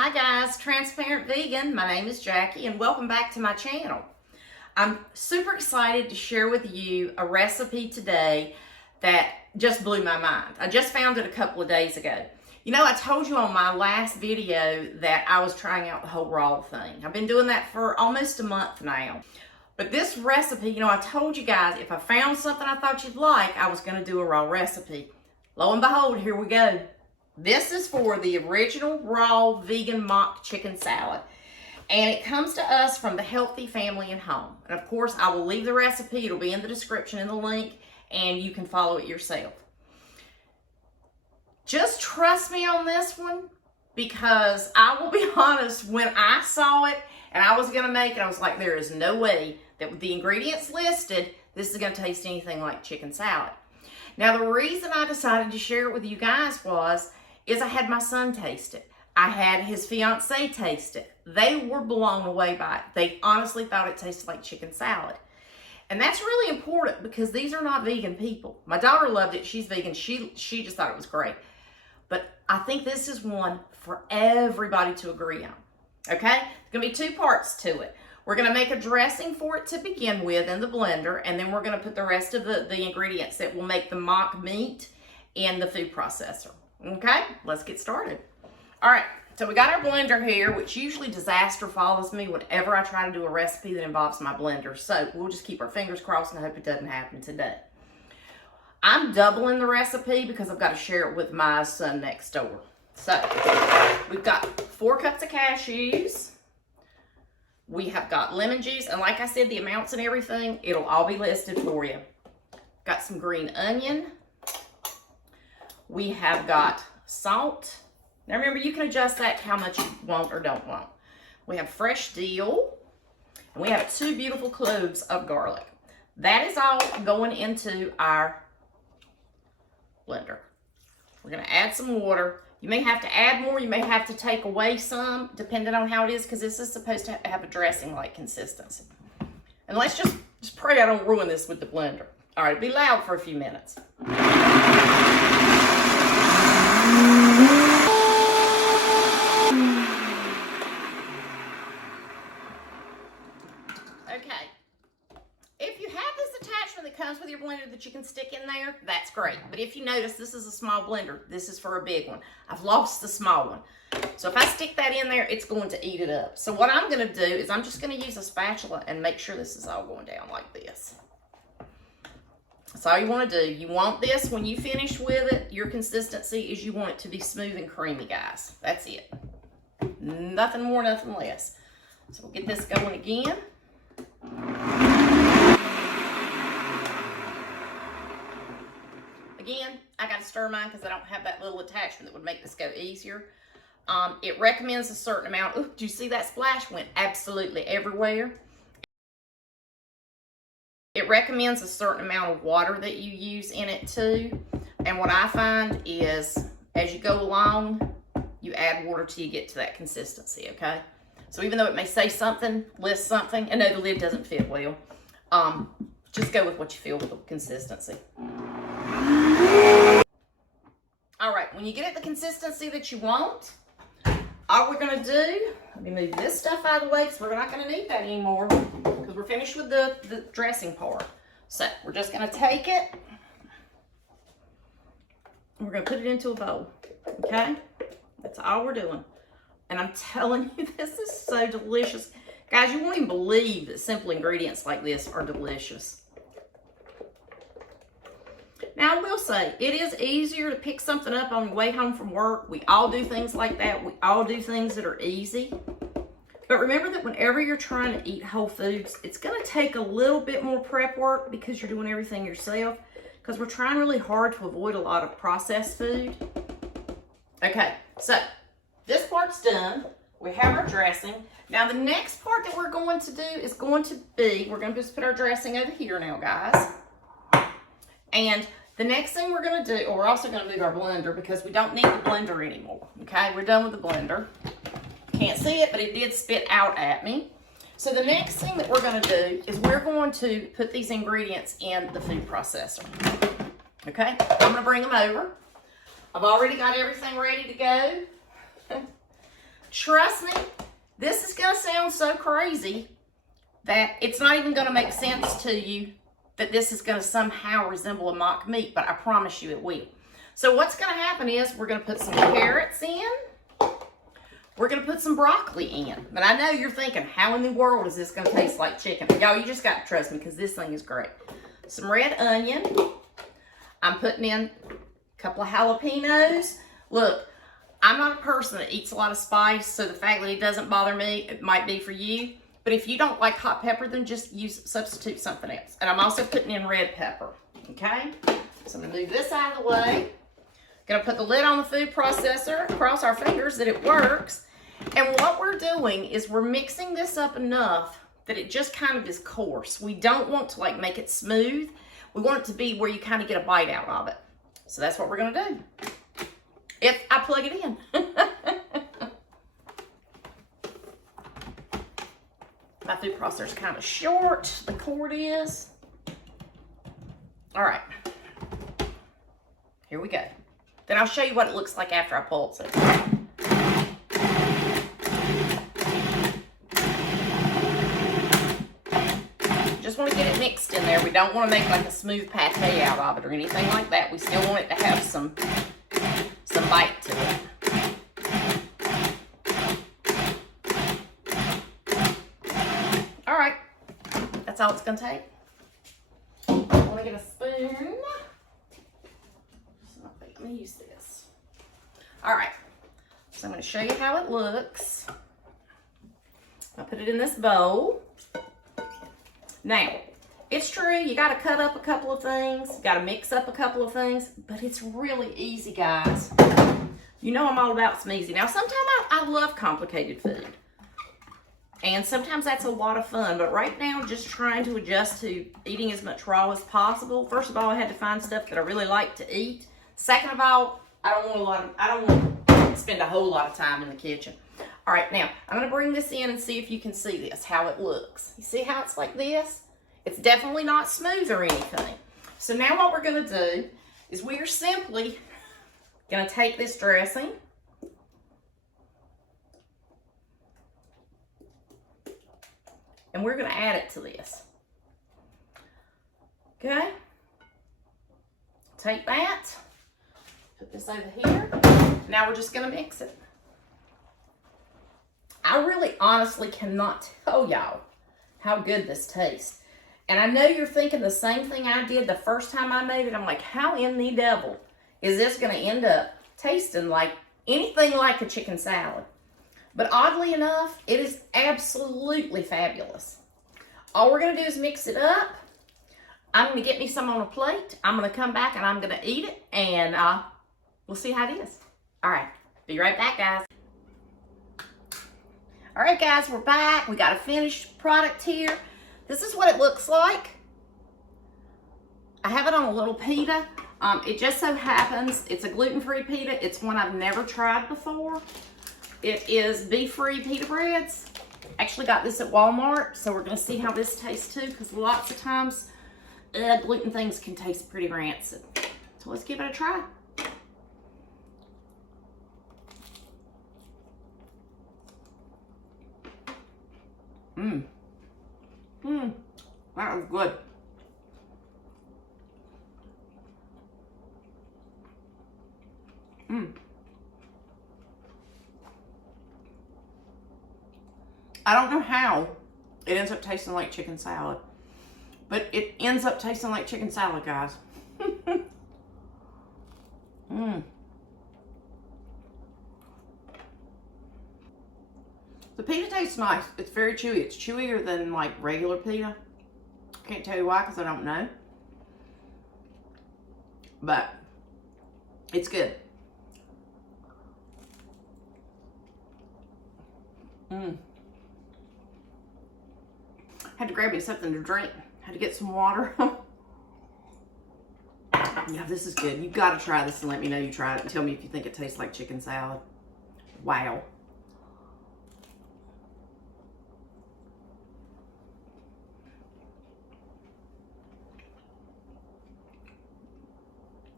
Hi guys, Transparent Vegan. My name is Jackie and welcome back to my channel. I'm super excited to share with you a recipe today that just blew my mind. I just found it a couple of days ago. You know, I told you on my last video that I was trying out the whole raw thing. I've been doing that for almost a month now. But this recipe, you know, I told you guys if I found something I thought you'd like, I was going to do a raw recipe. Lo and behold, here we go. This is for the original raw vegan mock chicken salad. And it comes to us from the Healthy Family and Home. And of course, I will leave the recipe. It'll be in the description in the link and you can follow it yourself. Just trust me on this one because I will be honest, when I saw it and I was going to make it, I was like, there is no way that with the ingredients listed, this is going to taste anything like chicken salad. Now, the reason I decided to share it with you guys is I had my son taste it. I had his fiance taste it. They were blown away by it. They honestly thought it tasted like chicken salad. And that's really important because these are not vegan people. My daughter loved it. She's vegan. She just thought it was great. But I think this is one for everybody to agree on. Okay? There's going to be two parts to it. We're going to make a dressing for it to begin with in the blender, and then we're going to put the rest of the ingredients that will make the mock meat in the food processor. Okay, let's get started. All right, so we got our blender here, which usually disaster follows me whenever I try to do a recipe that involves my blender. So we'll just keep our fingers crossed and hope it doesn't happen today. I'm doubling the recipe because I've got to share it with my son next door. So we've got 4 cups of cashews. We have got lemon juice, and like I said, the amounts and everything, it'll all be listed for you. Got some green onion. We have got salt. Now remember, you can adjust that to how much you want or don't want. We have fresh dill, and we have 2 beautiful cloves of garlic. That is all going into our blender. We're going to add some water. You may have to add more, you may have to take away some, depending on how it is, because this is supposed to have a dressing-like consistency. And let's just pray I don't ruin this with the blender. All right, be loud for a few minutes. Okay, if you have this attachment that comes with your blender that you can stick in there, that's great. But if you notice, this is a small blender. This is for a big one. I've lost the small one. So if I stick that in there, it's going to eat it up. So what I'm going to do is I'm just going to use a spatula and make sure this is all going down like this. That's all you want to do. You want this, when you finish with it, your consistency is you want it to be smooth and creamy, guys. That's it. Nothing more, nothing less. So we'll get this going again. Again, I got to stir mine because I don't have that little attachment that would make this go easier. It recommends a certain amount. Ooh, do you see that splash? Went absolutely everywhere. It recommends a certain amount of water that you use in it too. And what I find is as you go along, you add water till you get to that consistency, okay? So even though it may say something, list something, and no, the lid doesn't fit well, just go with what you feel with the consistency. All right, when you get it the consistency that you want, all we're gonna do, let me move this stuff out of the way because we're not gonna need that anymore because we're finished with the dressing part. So we're just gonna take it, and we're gonna put it into a bowl, okay? That's all we're doing. And I'm telling you, this is so delicious. Guys, you won't even believe that simple ingredients like this are delicious. Now, I will say, it is easier to pick something up on your way home from work. We all do things like that. We all do things that are easy. But remember that whenever you're trying to eat whole foods, it's going to take a little bit more prep work because you're doing everything yourself. Because we're trying really hard to avoid a lot of processed food. Okay, so this part's done. We have our dressing. Now, the next part that we're going to do is going to be, we're going to just put our dressing over here now, guys. And the next thing we're going to do, or we're also going to move our blender because we don't need the blender anymore. Okay, we're done with the blender. Can't see it, but it did spit out at me. So the next thing that we're going to do is we're going to put these ingredients in the food processor. Okay, I'm going to bring them over. I've already got everything ready to go. trust me, this is going to sound so crazy that it's not even going to make sense to you that this is going to somehow resemble a mock meat, but I promise you it will. So what's going to happen is we're going to put some carrots in. We're going to put some broccoli in. But I know you're thinking, how in the world is this going to taste like chicken? Y'all, you just got to trust me because this thing is great. Some red onion. I'm putting in a couple of jalapenos. Look, I'm not a person that eats a lot of spice, so the fact that it doesn't bother me, it might be for you. But if you don't like hot pepper, then just substitute something else. And I'm also putting in red pepper, okay? So I'm gonna move this out of the way. Gonna put the lid on the food processor, cross our fingers that it works. And what we're doing is we're mixing this up enough that it just kind of is coarse. We don't want to like make it smooth. We want it to be where you kind of get a bite out of it. So that's what we're gonna do. If I plug it in. My food processor is kind of short, the cord is. All right, here we go. Then I'll show you what it looks like after I pulse it. Just want to get it mixed in there. We don't want to make like a smooth pate out of it or anything like that. We still want it to have some bite to it. That's all it's gonna take. I want to get a spoon. So let me use this. All right, so I'm going to show you how it looks. I'll put it in this bowl. Now, it's true, you got to cut up a couple of things, you got to mix up a couple of things, but it's really easy, guys. You know I'm all about some easy. Now, sometimes I love complicated food. And sometimes that's a lot of fun, but right now, just trying to adjust to eating as much raw as possible. First of all, I had to find stuff that I really like to eat. Second of all, I don't want to spend a whole lot of time in the kitchen. All right, now, I'm gonna bring this in and see if you can see this, how it looks. You see how it's like this? It's definitely not smooth or anything. So now what we're gonna do is we are simply gonna take this dressing, and we're going to add it to this. Okay? Take that. Put this over here. Now we're just going to mix it. I really honestly cannot tell y'all how good this tastes. And I know you're thinking the same thing I did the first time I made it. I'm like, how in the devil is this going to end up tasting like anything like a chicken salad? But oddly enough, it is absolutely fabulous. All we're going to do is mix it up. I'm going to get me some on a plate. I'm going to come back and I'm going to eat it. And we'll see how it is. All right. Be right back, guys. All right, guys. We're back. We got a finished product here. This is what it looks like. I have it on a little pita. It just so happens it's a gluten-free pita. It's one I've never tried before. It is beef-free pita breads. Actually got this at Walmart, so we're gonna see how this tastes too, because lots of times gluten things can taste pretty rancid. So let's give it a try. That was good. I don't know how it ends up tasting like chicken salad, but it ends up tasting like chicken salad, guys. The pita tastes nice. It's very chewy. It's chewier than like regular pita. Can't tell you why, because I don't know. But it's good. Had to grab me something to drink. Had to get some water. Yeah, this is good. You've got to try this and let me know you tried it and tell me if you think it tastes like chicken salad. Wow.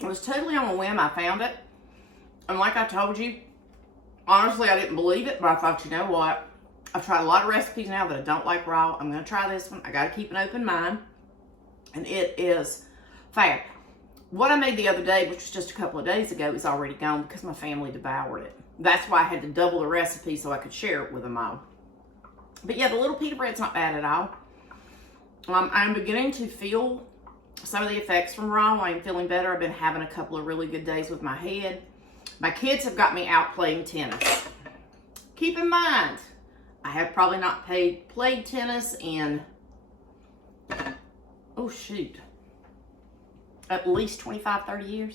It was totally on a whim I found it. And like I told you, Honestly, I didn't believe it, but I thought, you know what? I've tried a lot of recipes now that I don't like raw. I'm going to try this one. I got to keep an open mind. And it is fab. What I made the other day, which was just a couple of days ago, is already gone because my family devoured it. That's why I had to double the recipe so I could share it with them all. But yeah, the little pita bread's not bad at all. I'm beginning to feel some of the effects from raw. I'm feeling better. I've been having a couple of really good days with my head. My kids have got me out playing tennis. Keep in mind, I have probably not played tennis in, oh shoot, at least 25, 30 years.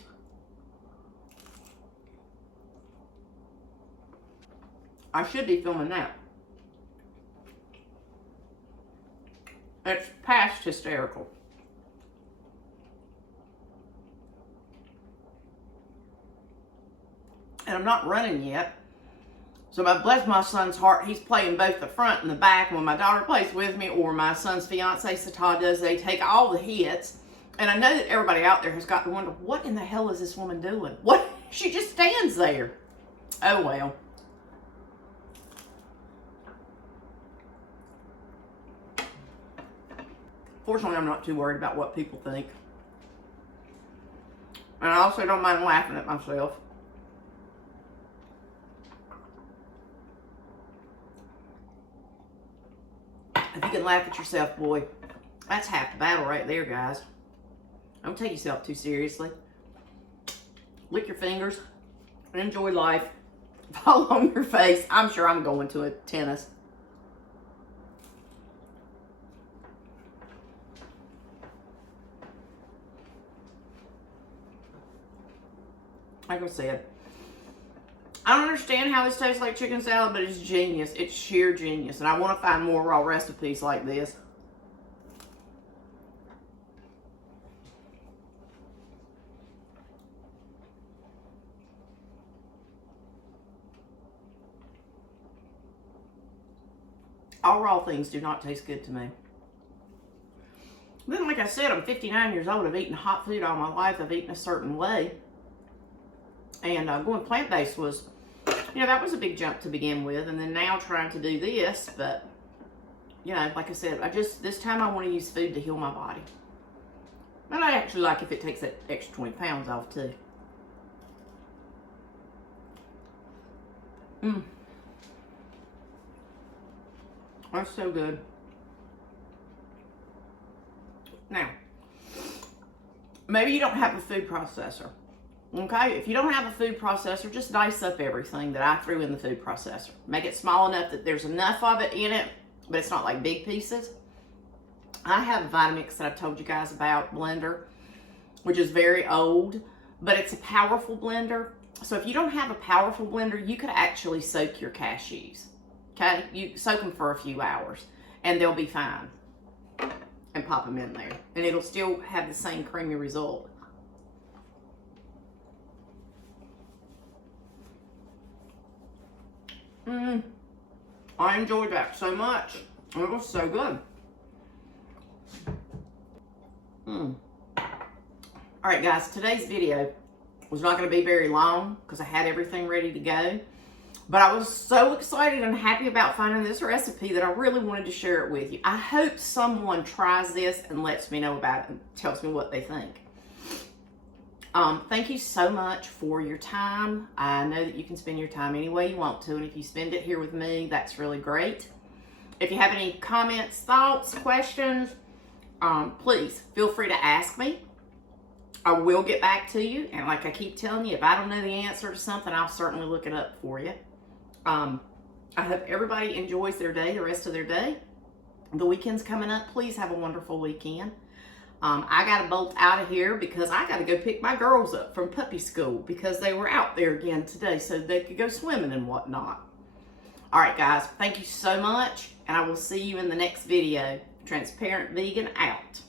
I should be filming that. It's past hysterical. And I'm not running yet. So bless my son's heart, he's playing both the front and the back. When my daughter plays with me or my son's fiance, Sata, does, they take all the hits. And I know that everybody out there has got to wonder, what in the hell is this woman doing? What? She just stands there. Oh, well. Fortunately, I'm not too worried about what people think. And I also don't mind laughing at myself. If you can laugh at yourself, boy, that's half the battle right there, guys. Don't take yourself too seriously. Lick your fingers and enjoy life. Fall on your face. I'm sure I'm going to a tennis. Like I said, I don't understand how this tastes like chicken salad, but it's genius. It's sheer genius. And I want to find more raw recipes like this. All raw things do not taste good to me. Then, like I said, I'm 59 years old. I've eaten hot food all my life. I've eaten a certain way. And going plant-based was, you know, that was a big jump to begin with. And then now trying to do this, but, you know, like I said, this time I want to use food to heal my body. And I actually like if it takes that extra 20 pounds off, too. That's so good. Now, maybe you don't have a food processor. Okay, if you don't have a food processor, just dice up everything that I threw in the food processor. Make it small enough that there's enough of it in it, but it's not like big pieces. I have a Vitamix that I've told you guys about, blender, which is very old, but it's a powerful blender. So if you don't have a powerful blender, you could actually soak your cashews. Okay, you soak them for a few hours and they'll be fine. And pop them in there and it'll still have the same creamy result. I enjoyed that so much. It was so good. Alright guys, today's video was not going to be very long because I had everything ready to go. But I was so excited and happy about finding this recipe that I really wanted to share it with you. I hope someone tries this and lets me know about it and tells me what they think. Thank you so much for your time. I know that you can spend your time any way you want to, and if you spend it here with me, that's really great. If you have any comments, thoughts, questions, please feel free to ask me. I will get back to you, and like I keep telling you, if I don't know the answer to something, I'll certainly look it up for you. I hope everybody enjoys their day, the rest of their day. The weekend's coming up. Please have a wonderful weekend. I got to bolt out of here because I got to go pick my girls up from puppy school because they were out there again today so they could go swimming and whatnot. All right, guys. Thank you so much, and I will see you in the next video. Transparent Vegan out.